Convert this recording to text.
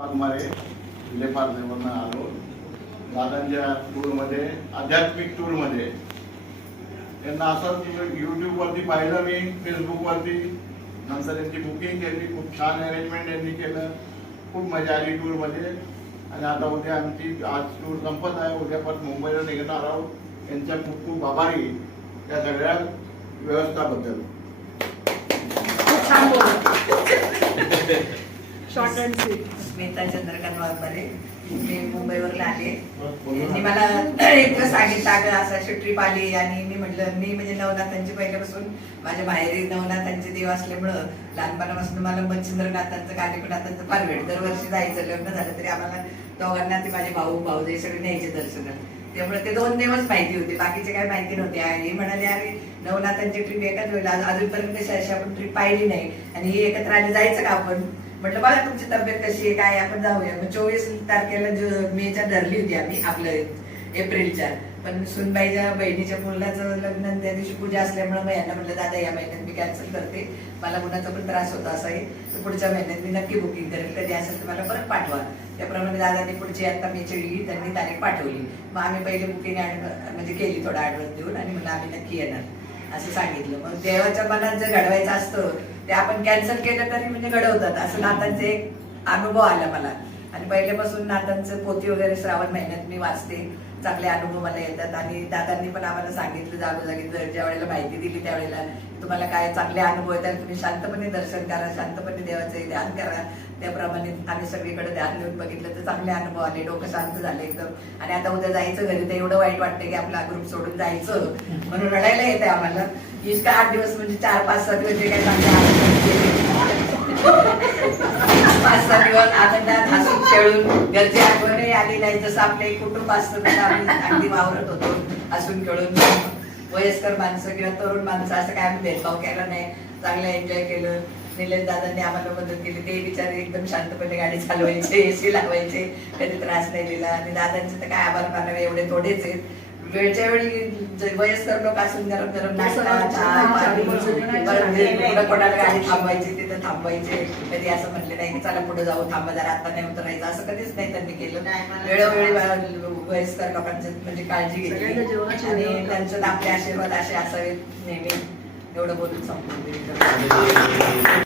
वाघमारे विलेपार्लेवरनं आलो. दादांच्या टूरमध्ये आध्यात्मिक टूरमध्ये त्यांना असंच यूट्यूबवरती पाहिलं मी फेसबुकवरती नंतर त्यांची बुकिंग केली खूप छान अरेंजमेंट यांनी केलं. खूप मजा आली टूरमध्ये आणि आता उद्या आमची आज टूर संपत आहे. उद्या परत मुंबईला निघणार आहोत. त्यांच्या खूप खूप आभारी. त्या सगळ्या व्यवस्थाबद्दल. Short and sweet Smita Chandrakant Waghmare मी मुंबईवरला आले. त्यांनी मला एक दिवस सांगितलं अगं असं अशी ट्रिप आली आणि मी म्हटलं मी म्हणजे नवनाथांची पहिल्यापासून माझ्या माहेरी नवनाथांचे देव असल्यामुळं लहानपणापासून मला मच्छिंद्रनाथांचं कानिपनाथांचं फार वेळ. दरवर्षी जायचं लग्न झालं तरी आम्हाला दोघांना ते माझे भाऊ भाऊजाई सगळे न्यायचे दर्शनाला त्यामुळे ते दोन देवच माहिती होते बाकीचे काही माहिती नव्हते. आणि म्हणाले अरे नवनाथांची ट्रिप एकाच वेळेला अजूनपर्यंत कशी अशी आपण ट्रिप पाहिली नाही. आणि ही एकत्र आली जायचं का आपण? म्हटलं बघा तुमची तब्येत कशी आहे काय आपण जाऊया. मग चोवीस तारखेला जो मेच्या धरली होती आम्ही आपलं एप्रिलच्या. पण सुनबाईच्या बहिणीच्या मुलाचं लग्न त्या दिवशी पूजा असल्यामुळे मग यांना म्हटलं दादा या महिन्यात मी कॅन्सल करते. मला मुलाचा पण त्रास होता असा आहे तर पुढच्या महिन्यात मी नक्की बुकिंग करेल. कधी असेल तर मला परत पाठवा. त्याप्रमाणे दादाने पुढची आता मेची वेळी त्यांनी तारीख पाठवली. मग आम्ही पहिले बुकिंग म्हणजे केली थोडा ऍडव्हान्स देऊन आणि मला आम्ही नक्की येणार. असं सांगितलं. मग देवाच्या मनात जर घडवायचं असतं ते आपण कॅन्सल केलं तरी म्हणजे घडवतात. असं नातांचे एक अनुभव आला मला. आणि पहिल्यापासून नातांचं पोती वगैरे श्रावण महिन्यात मी वाचते. चांगले अनुभव मला येतात. आणि दादांनी पण आम्हाला सांगितलं जागोजागी जर ज्या वेळेला माहिती दिली त्यावेळेला तुम्हाला काय चांगले अनुभव येतात तुम्ही शांतपणे दर्शन करा शांतपणे देवाचे ध्यान करा. त्याप्रमाणे आम्ही सगळीकडे ध्यान देऊन बघितलं तर चांगले अनुभव आले डोकं शांत झालं एकदम. आणि आता उद्या जायचं घरी तर एवढं वाईट वाटतं की आपला ग्रुप सोडून जायचं. म्हणून रडायला येते आम्हाला. इतका आठ दिवस म्हणजे चार पाच सात म्हणजे दिवस जे काही चांगले पाच सहा दिवस आता खेळून घरची आठवणही आली नाही जसं आपलं एक कुटुंब असतं तसं आम्ही अगदी वावरत होतो असून खेळून. वयस्कर माणसं किंवा तरुण माणसं असं काय आम्ही भेदभाव केला नाही. चांगलं एन्जॉय केलं. निलेश दादांनी आम्हाला मदत केली. ते बिचारे एकदम शांतपणे गाडी चालवायचे एसी लावायचे. कधी त्रास नाही दिला. आणि दादांचे तर काय आभार मानावे एवढे थोडेच आहेत. वेळच्या वेळी वयस्कर लोक असून गरम गरम नाश्ता चहा पाणी परत ते कुठं कोणाला गाडी थांबवायची तिथं थांबवायचे. कधी असं म्हणले नाही की चला पुढे जाऊ थांबा जरा आता नाही उतरायचं असं कधीच नाही त्यांनी केलं. वेळोवेळी वयस्कर लोकांची म्हणजे काळजी घेतली. आणि. त्यांचे आपले आशीर्वाद असे असावेत नेहमी. एवढं बोलून संपून देईल